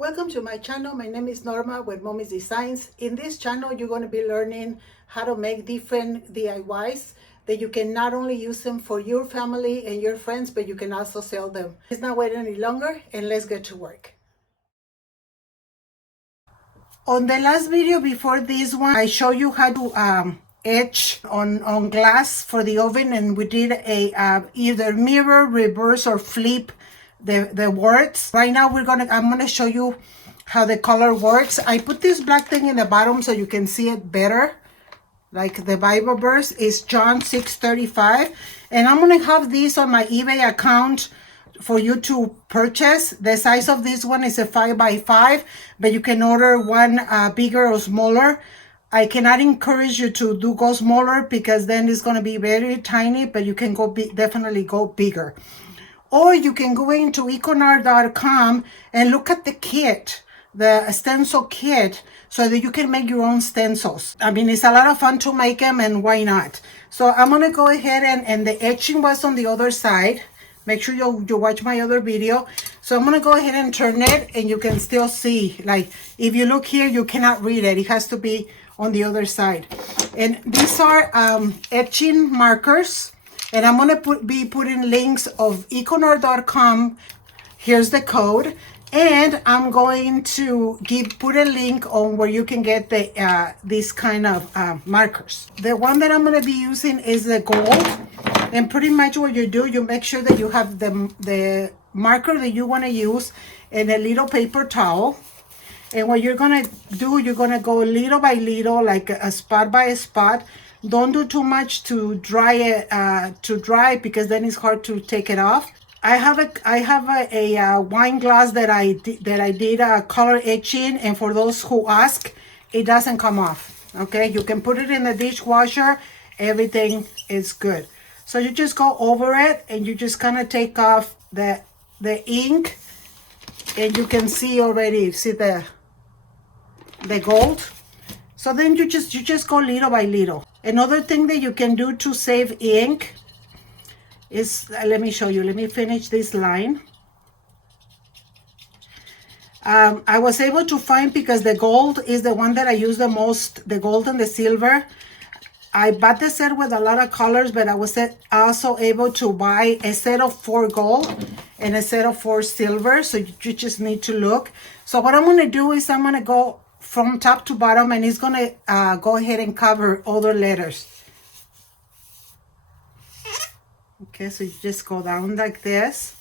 Welcome to my channel. My name is Norma with Mommy's Designs. In this channel, you're going to be learning how to make different DIYs that you can not only use them for your family and your friends, but you can also sell them. Let's not wait any longer and let's get to work. On the last video before this one, I showed you how to etch on glass for the oven, and we did a either mirror, reverse, or flip the words. Right now I'm gonna show you how the color works. I put this black thing in the bottom so you can see it better, like the Bible verse is John 6:35, and I'm gonna have this on my eBay account for you to purchase. The size of this one is a 5x5, but you can order one bigger or smaller. I cannot encourage you to go smaller because then it's going to be very tiny, but you can definitely go bigger. Or you can go into econar.com and look at the kit, the stencil kit, so that you can make your own stencils. I mean, it's a lot of fun to make them, and why not? So I'm going to go ahead and the etching was on the other side. Make sure you watch my other video. So I'm going to go ahead and turn it, and you can still see. Like, if you look here, you cannot read it. It has to be on the other side. And these are etching markers. And I'm going to be putting links of econar.com. Here's the code. And I'm going to put a link on where you can get these kind of markers. The one that I'm going to be using is the gold. And pretty much what you do, you make sure that you have the marker that you want to use in a little paper towel. And what you're going to do, you're going to go little by little, like a spot by a spot. Don't do too much to dry it, because then it's hard to take it off. I have a wine glass that I did a color etching, and for those who ask, it doesn't come off. Okay, you can put it in the dishwasher, everything is good. So you just go over it, and you just kind of take off the ink, and you can see already, see the gold. So then you just go little by little. Another thing that you can do to save ink is, let me show you. Let me finish this line. I was able to find, because the gold is the one that I use the most, the gold and the silver. I bought the set with a lot of colors, but I was also able to buy a set of 4 gold and a set of 4 silver. So you just need to look. So what I'm going to do is I'm going to go from top to bottom, and it's going to go ahead and cover other letters. Okay, so you just go down like this.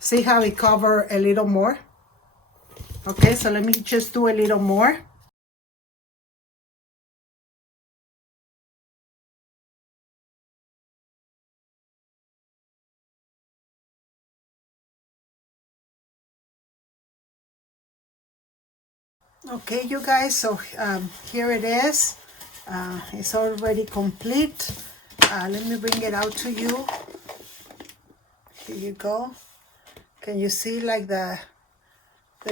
See how it cover a little more? Okay, so let me just do a little more. Okay, you guys, so here it is. It's already complete. Let me bring it out to you. Here you go. Can you see like the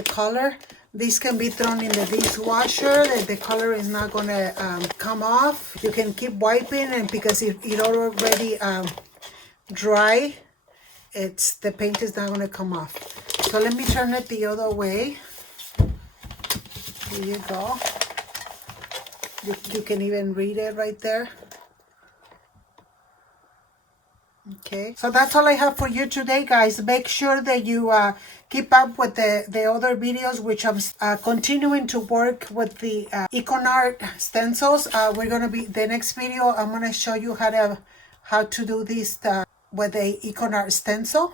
color? This can be thrown in the dishwasher. The color is not gonna come off. You can keep wiping, and because it already dry, the paint is not gonna come off. So let me turn it the other way. Here you go. You can even read it right there. Okay, so that's all I have for you today, guys. Make sure that you keep up with the other videos, which I'm continuing to work with the Econart stencils. We're gonna be the next video. I'm gonna show you how to do this with the Econart stencil.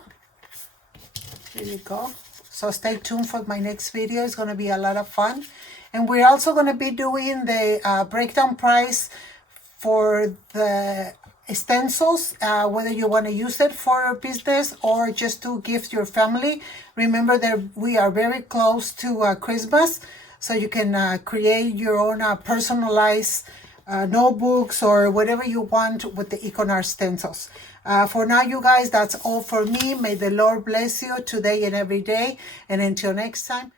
Here you go. So stay tuned for my next video. It's going to be a lot of fun. And we're also going to be doing the breakdown price for the stencils, whether you want to use it for business or just to gift your family. Remember that we are very close to Christmas, so you can create your own personalized notebooks or whatever you want with the Econart stencils. For now, you guys, that's all for me. May the Lord bless you today and every day. And until next time.